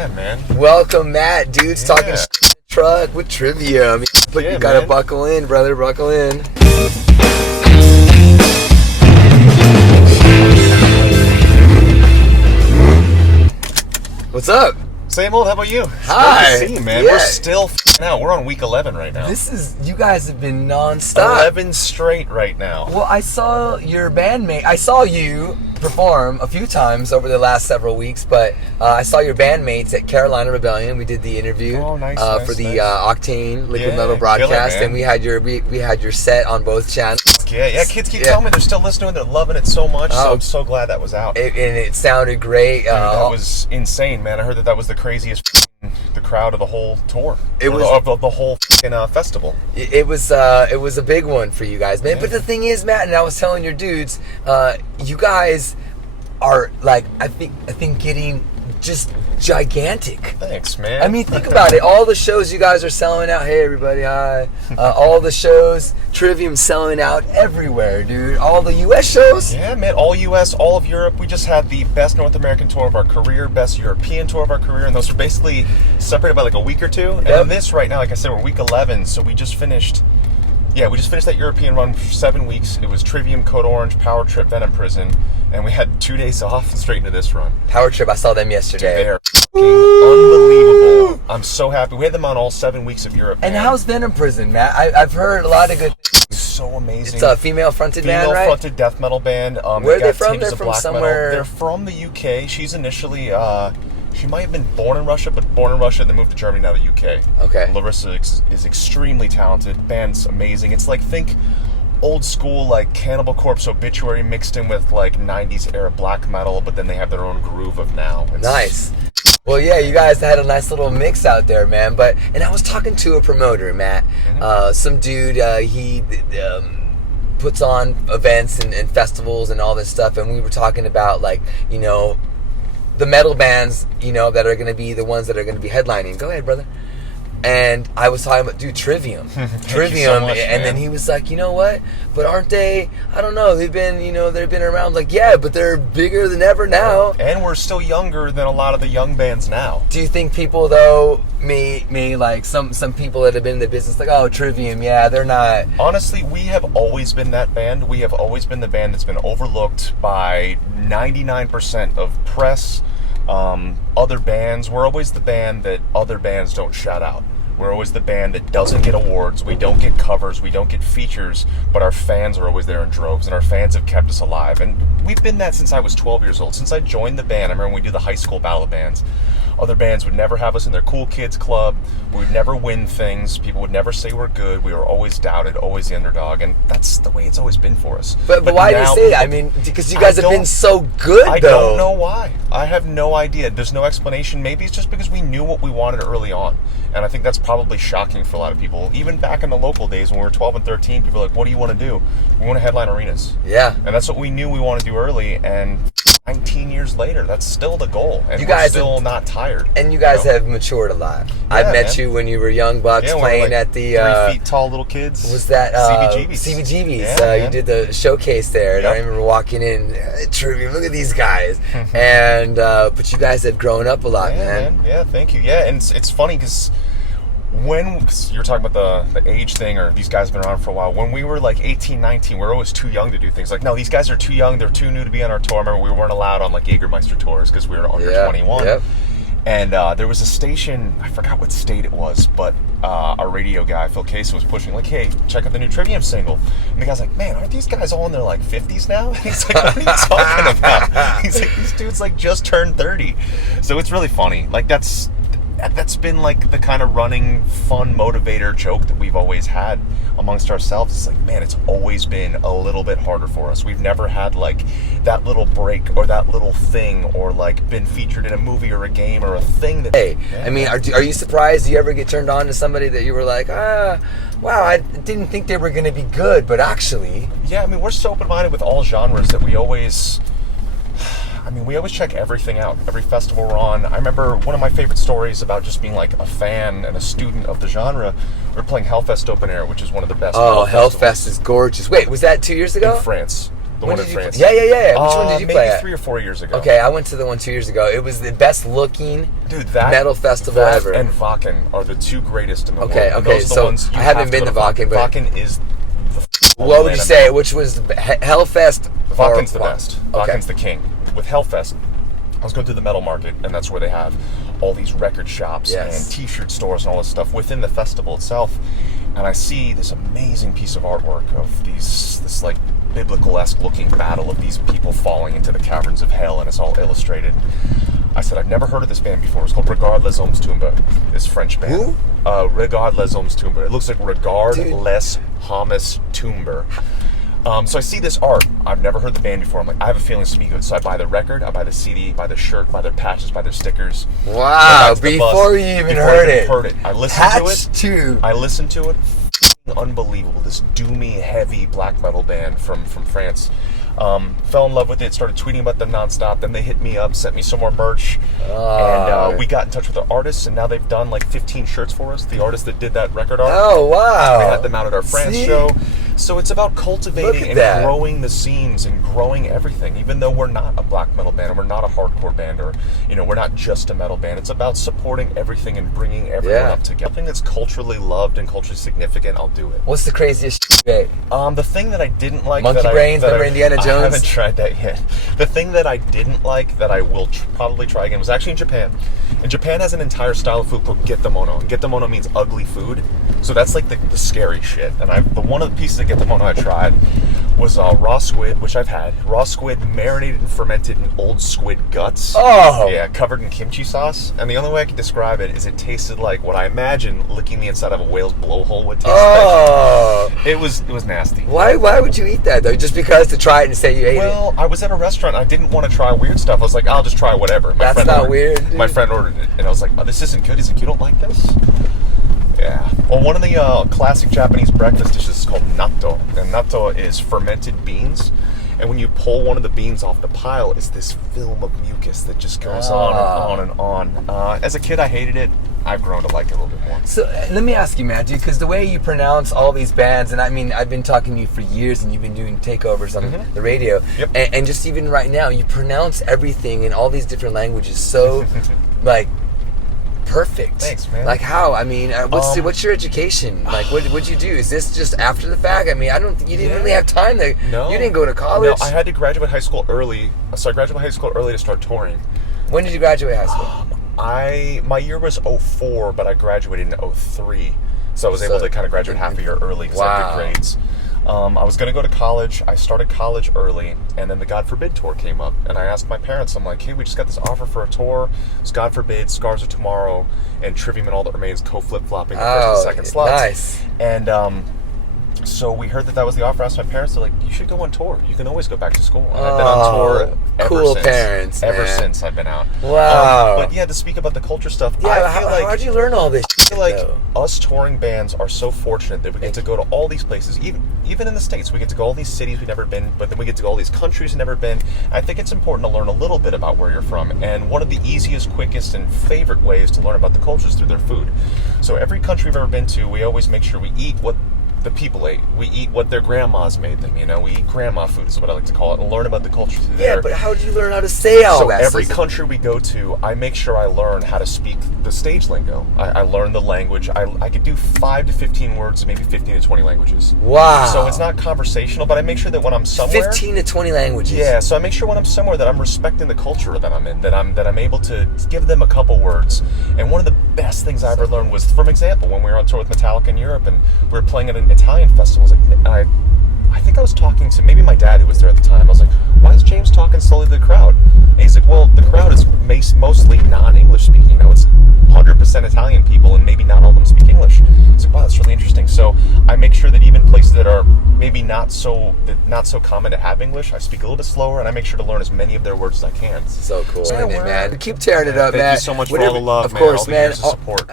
Yeah, man. Welcome, Matt. Dude's talking shit in the truck with Trivium. But you gotta buckle in, brother. Buckle in. What's up? Same old. How about you? Hi. Good to see you, man. Yeah. We're still out. We're on week 11 right now. You guys have been nonstop. 11 straight right now. Well, I saw your bandmate. I saw you perform a few times over the last several weeks, but I saw your bandmates at Carolina Rebellion. We did the interview for the Octane Liquid Metal broadcast, killer, and we had your set on both channels. Yeah. Kids keep telling me they're still listening. They're loving it so much. So I'm so glad that was out. And it sounded great. Dude, that was insane, man. I heard that was the craziest the crowd of the whole tour. It was of the whole festival. It was a big one for you guys, man. Yeah. But the thing is, Matt, and I was telling your dudes, you guys are like I think getting just gigantic. Thanks, man. I mean, think about it. All the shows you guys are selling out. Hey, everybody, hi. All the shows, Trivium selling out everywhere, dude. All the U.S. shows. Yeah, man. All U.S., all of Europe. We just had the best North American tour of our career, best European tour of our career, and those are basically separated by like a week or two. And then this right now, like I said, we're week 11, so we just finished. Yeah, we just finished that European run for 7 weeks. It was Trivium, Code Orange, Power Trip, Venom Prison, and we had 2 days off and straight into this run. Power Trip, I saw them yesterday. Dude, they're unbelievable. I'm so happy. We had them on all 7 weeks of Europe. And how's Venom Prison, Matt? I've heard a lot of good things. So amazing. It's a female-fronted band, right? Female-fronted death metal band. Where are they from? They're from somewhere. Metal. They're from the UK. She's initially... she might have been born in Russia, but born in Russia, then moved to Germany, now the UK. Okay. Larissa is extremely talented. Band's amazing. It's like, think old school, like Cannibal Corpse Obituary mixed in with like 90s era black metal, but then they have their own groove of now. Nice. Well, yeah, you guys had a nice little mix out there, man. And I was talking to a promoter, Matt. Mm-hmm. Some dude, he puts on events and festivals and all this stuff, and we were talking about, like, you know, the metal bands, you know, that are going to be the ones that are going to be headlining. Go ahead, brother. And I was talking about, dude, Trivium. Trivium. So much, and then he was like, you know what? But aren't they, I don't know, they've been around. Like, yeah, but they're bigger than ever now. And we're still younger than a lot of the young bands now. Do you think people, though, may like some people that have been in the business, like, oh, Trivium, yeah, they're not. Honestly, we have always been that band. We have always been the band that's been overlooked by 99% of press, other bands. We're always the band that other bands don't shout out. We're always the band that doesn't get awards. We don't get covers. We don't get features, but our fans are always there in droves, and our fans have kept us alive. And we've been that since I was 12 years old. Since I joined the band, I remember when we did the high school battle of bands. Other bands would never have us in their cool kids club. We would never win things. People would never say we're good. We were always doubted, always the underdog, and that's the way it's always been for us. But why do you say that? I mean, because you guys have been so good, though. I don't know why. I have no idea. There's no explanation. Maybe it's just because we knew what we wanted early on, and I think that's probably shocking for a lot of people. Even back in the local days when we were 12 and 13, people were like, what do you want to do? We want to headline arenas. Yeah. And that's what we knew we wanted to do early, and 19 years later, that's still the goal, and we're still not tired. And you guys have matured a lot. Yeah, I met you when you were young bucks playing at the 3 feet tall little kids. Was that CBGB's? You did the showcase there, and I remember walking in, Trivium, look at these guys. And but you guys have grown up a lot, man. Yeah, thank you. Yeah, and it's funny because when you're talking about the age thing, or these guys have been around for a while, when we were like 18, 19, we were always too young to do things. Like, no, these guys are too young, they're too new to be on our tour. I remember we weren't allowed on like Jägermeister tours because we were under 21. Yep. And there was a station, I forgot what state it was, but our radio guy, Phil Case, was pushing, like, hey, check out the new Trivium single. And the guy's like, man, aren't these guys all in their, like, 50s now? And he's like, what are you talking about? He's like, these dudes, like, just turned 30. So it's really funny. Like, that's been, like, the kind of running, fun motivator joke that we've always had amongst ourselves. It's like, man, it's always been a little bit harder for us. We've never had, like, that little break or that little thing, or, like, been featured in a movie or a game or a thing that... Hey, I mean, are you surprised? Do you ever get turned on to somebody that you were like, wow, I didn't think they were going to be good, but actually... Yeah, I mean, we're so open-minded with all genres that we always check everything out, every festival we're on. I remember one of my favorite stories about just being like a fan and a student of the genre. We were playing Hellfest Open Air, which is one of the best. Oh, Hellfest is gorgeous. Wait, was that 2 years ago? In France. The When one in did you France. play? Yeah. Which one did you play Maybe at? 3 or 4 years ago. Okay, I went to the one 2 years ago. It was the best looking metal festival ever. And Wacken are the 2 greatest in the world. Okay, And those are the so ones you I haven't have been to to go Wacken, but Wacken is the what would you say? Which was Hellfest? Wacken's the best. Okay. Wacken's the king. With Hellfest, I was going through the metal market, and that's where they have all these record shops and T-shirt stores and all this stuff within the festival itself. And I see this amazing piece of artwork of this like biblical-esque looking battle of these people falling into the caverns of hell, and it's all illustrated. I said, I've never heard of this band before. It's called Regard les Hommes Tombes. This French band. Who? Regard les Hommes Tombes. It looks like Regard les Hommes Tombes. So I see this art. I've never heard the band before. I'm like, I have a feeling it's going to be good. So I buy the record, I buy the CD, buy the shirt, buy their patches, buy their stickers. Wow, before you even heard it. I listened to it. Too. I listened to it. Unbelievable. This doomy, heavy black metal band from France. Fell in love with it, started tweeting about them nonstop. Then they hit me up, sent me some more merch. And we got in touch with the artists, and now they've done like 15 shirts for us. The artist that did that record art. Oh, wow. We had them out at our France show. So it's about cultivating and growing the scenes and growing everything. Even though we're not a black metal band, and we're not a hardcore band, or we're not just a metal band. It's about supporting everything and bringing everyone up together. Something that's culturally loved and culturally significant, I'll do it. What's the craziest shit? The thing that I didn't like, Monkey Brains, remember Indiana Jones? I haven't tried that yet. The thing that I didn't like that I will probably try again was actually in Japan. And Japan has an entire style of food called getemono. And getemono means ugly food. So that's like the scary shit. And one of the pieces of getemono I tried was raw squid, which I've had. Raw squid marinated and fermented in old squid guts. Oh! Yeah, covered in kimchi sauce. And the only way I can describe it is it tasted like what I imagine licking the inside of a whale's blowhole would taste like. It was nasty. Why would you eat that, though? Just because to try it and say you ate it? Well, I was at a restaurant. I didn't want to try weird stuff. I was like, I'll just try whatever. That's not weird, dude. My friend ordered it, and I was like, oh, this isn't good. He's like, you don't like this? Yeah. Well, one of the classic Japanese breakfast dishes is called natto. And natto is fermented beans. And when you pull one of the beans off the pile, it's this film of mucus that just goes on and on and on. As a kid, I hated it. I've grown to like it a little bit more. So let me ask you, Matthew, because the way you pronounce all these bands, and I mean, I've been talking to you for years, and you've been doing takeovers on the radio, and just even right now, you pronounce everything in all these different languages so, like, perfect. Thanks, man. Like how? I mean, what's your education? Like, what'd you do? Is this just after the fact? I mean, you didn't really have time to. No. You didn't go to college. No, I had to graduate high school early. So I graduated high school early to start touring. When did you graduate high school? My year was 04, but I graduated in 03. So I was able to kind of graduate half a year early because I had good grades. I was going to go to college. I started college early, and then the God Forbid tour came up. And I asked my parents, I'm like, hey, we just got this offer for a tour. It's God Forbid, Scars of Tomorrow, and Trivium and All That Remains co-flip-flopping the first and second slots. Nice. And so we heard that was the offer. I asked my parents, they're like, you should go on tour. You can always go back to school. And I've been on tour ever since I've been out. Wow. But yeah, to speak about the culture stuff, I feel like, how'd you learn all this? I feel like us touring bands are so fortunate that we get to go to all these places, even in the States. We get to go all these cities we've never been, but then we get to go all these countries we've never been. I think it's important to learn a little bit about where you're from. And one of the easiest, quickest, and favorite ways to learn about the culture is through their food. So every country we've ever been to, we always make sure we eat what the people ate. We eat what their grandmas made them, We eat grandma food is what I like to call it, and learn about the culture through there. Yeah, but how do you learn how to say all that? So every country we go to, I make sure I learn how to speak the stage lingo. I learn the language. I could do 5 to 15 words, maybe 15 to 20 languages. Wow. So it's not conversational, but I make sure that when I'm somewhere... 15 to 20 languages. Yeah, so I make sure when I'm somewhere that I'm respecting the culture that I'm in, that I'm able to give them a couple words. And one of the best things I ever learned was, for example, when we were on tour with Metallica in Europe, and we were playing at an Italian festival, I think I was talking to maybe my dad who was there at the time. I was like, why is James talking slowly to the crowd? And he's like, well, the crowd is mostly non-English speaking. It's 100% Italian people, and maybe not all of them speak English. I was like, wow, that's really interesting. So I make sure that even places that are maybe not so common to have English, I speak a little bit slower, and I make sure to learn as many of their words as I can. So cool. Man. Keep tearing it up, man. Thank you so much for all the love, man. All the years of support.